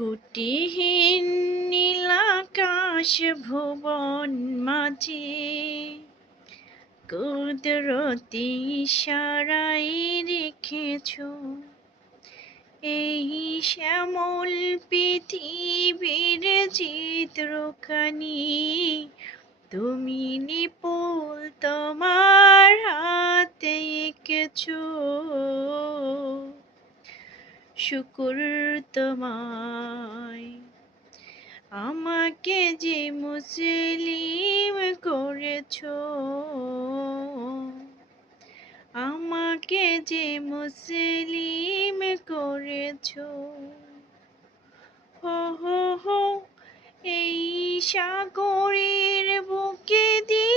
গতিহীন নীলাকাশ ভুবন মাঝে কুদরতি ইশারায় রেখেছ এই শ্যামল পৃথিবীর চিত্রখানি তুমি নিপুল তোমার হাতে এঁকেছো। শুকর তোমায় আমাকে যে মুসলিম করেছো, আমাকে যে মুসলিম করেছো। হো হো হো এই সাগরের বুকে দিয়ে